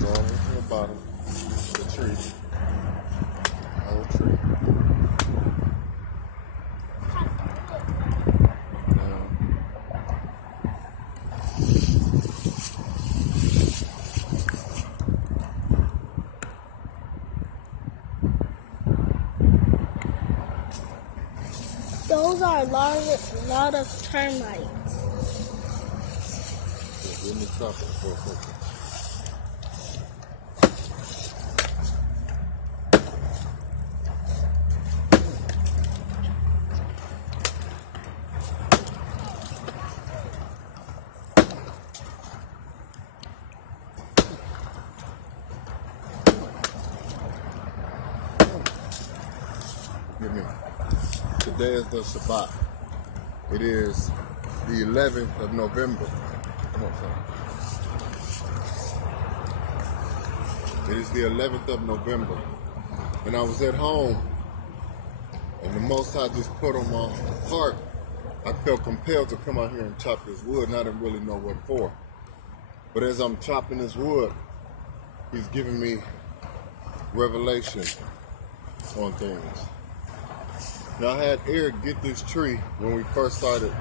Going from the bottom of the tree. Whole tree. Now, those are a lot of termites. let me stop it for a second. Give me. Today is the Shabbat. It is the 11th of November. Come on, son. It is the 11th of November. And I was at home, and the Most High just put on my heart. I felt compelled to come out here and chop this wood, and I didn't really know what for. But as I'm chopping this wood, He's giving me revelation on things. Now, I had Eric get this tree when we first started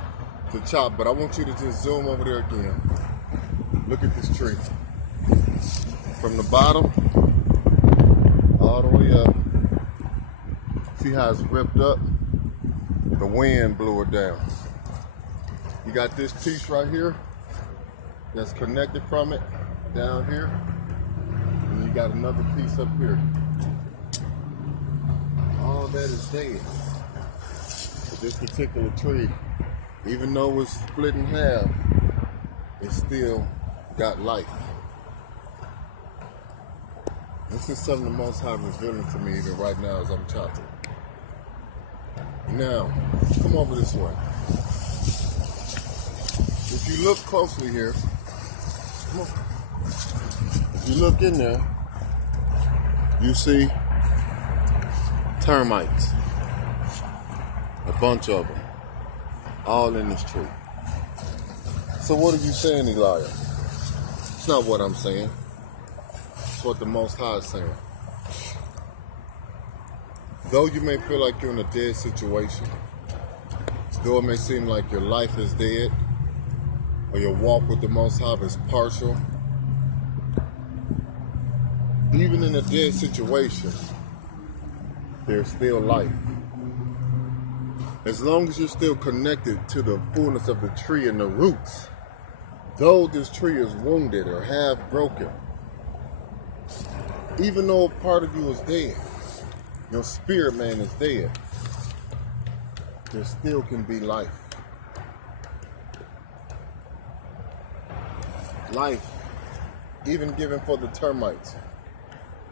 to chop, but I want you to just zoom over there again. Look at this tree. From the bottom all the way up. See how it's ripped up? The wind blew it down. You got this piece right here that's connected from it down here. And you got another piece up here. All that is dead. But this particular tree, even though it's split in half, it still got life. This is something the Most High revealing to me even right now as I'm chopping. Now, come over this way. If you look closely here, come on. If you look in there, you see termites. A bunch of them. All in this tree. So what are you saying, Elijah? It's not what I'm saying. It's what the Most High is saying. Though you may feel like you're in a dead situation, though it may seem like your life is dead, or your walk with the Most High is partial, even in a dead situation, there's still life. As long as you're still connected to the fullness of the tree and the roots, though this tree is wounded or half broken, even though a part of you is dead, your spirit man is dead, there still can be life. Life, even given for the termites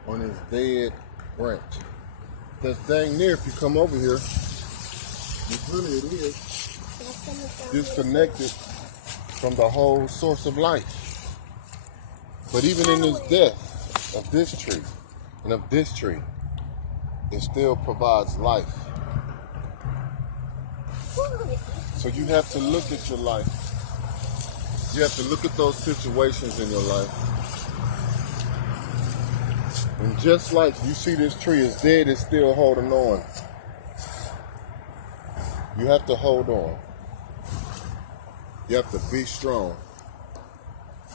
on his dead branch. That's dang near if you come over here. Really it is disconnected from the whole source of life. But even in this death of this tree and of this tree, it still provides life. So you have to look at your life. You have to look at those situations in your life. And just like you see this tree is dead, it's still holding on. You have to hold on. You have to be strong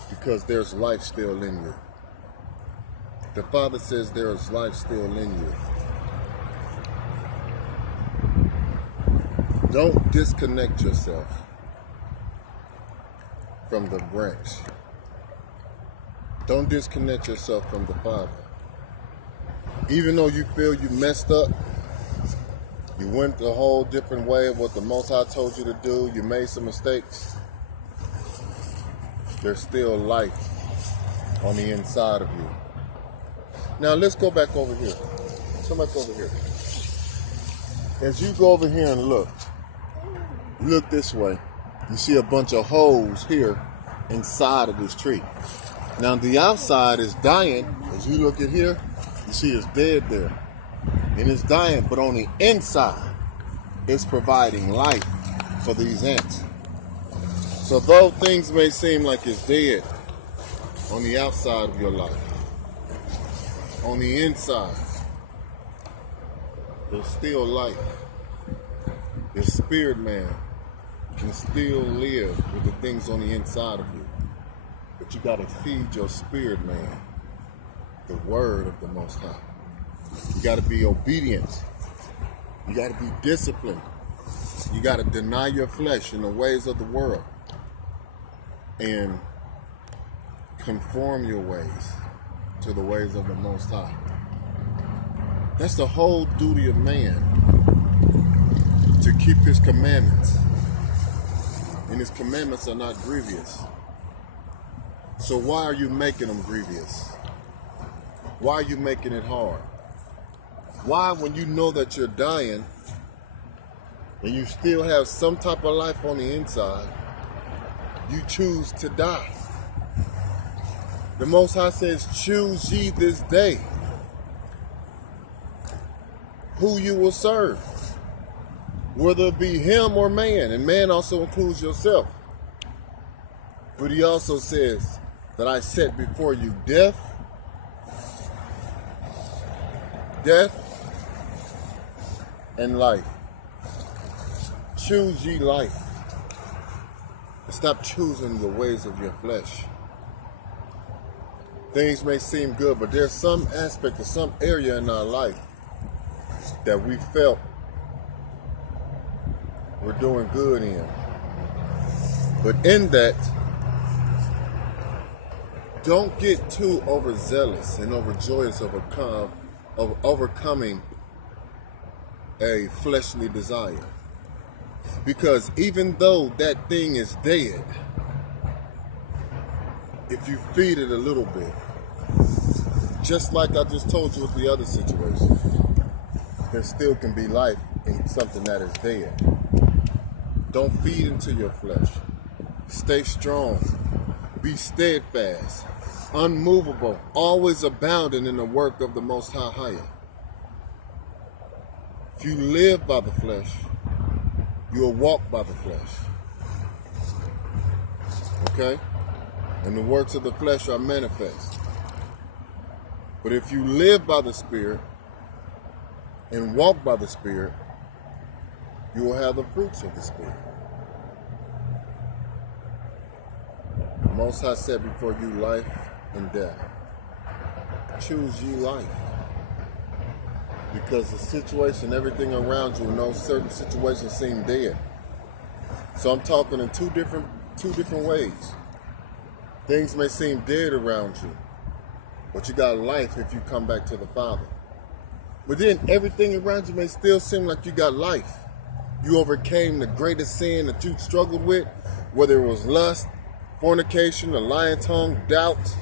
because there's life still in you. The Father says there is life still in you. Don't disconnect yourself from the branch. Don't disconnect yourself from the Father. Even though you feel you messed up, you went a whole different way of what the Most High told you to do, you made some mistakes, there's still life on the inside of you. Now let's go back over here. Come back over here. As you go over here and look this way, you see a bunch of holes here inside of this tree. Now the outside is dying. As you look at here, you see it's dead there. And it's dying, but on the inside, it's providing life for these ants. So though things may seem like it's dead on the outside of your life, on the inside, there's still life. Your spirit man can still live with the things on the inside of you. But you got to feed your spirit man the word of the Most High. You got to be obedient. You got to be disciplined. You got to deny your flesh in the ways of the world and conform your ways to the ways of the Most High. That's the whole duty of man, to keep his commandments. And his commandments are not grievous. So why are you making them grievous? Why are you making it hard? Why, when you know that you're dying and you still have some type of life on the inside, you choose to die? The Most High says, choose ye this day who you will serve, whether it be him or man, and man also includes yourself. But he also says that I set before you death and life. Choose ye life. And stop choosing the ways of your flesh. Things may seem good, but there's some aspect or some area in our life that we felt we're doing good in. But in that, don't get too overzealous and overjoyous of overcoming a fleshly desire. Because even though that thing is dead, if you feed it a little bit, just like I just told you with the other situation, there still can be life in something that is dead. Don't feed into your flesh. Stay strong. Be steadfast, unmovable, always abounding in the work of the Most High. If you live by the flesh, you'll walk by the flesh. Okay? And the works of the flesh are manifest. But if you live by the Spirit and walk by the Spirit, you will have the fruits of the Spirit. The Most High set before you life and death. Choose ye life. Because the situation, everything around you in those certain situations seem dead. So I'm talking in two different ways. Things may seem dead around you, but you got life if you come back to the Father. But then everything around you may still seem like you got life. You overcame the greatest sin that you struggled with, whether it was lust, fornication, a lying tongue, doubt,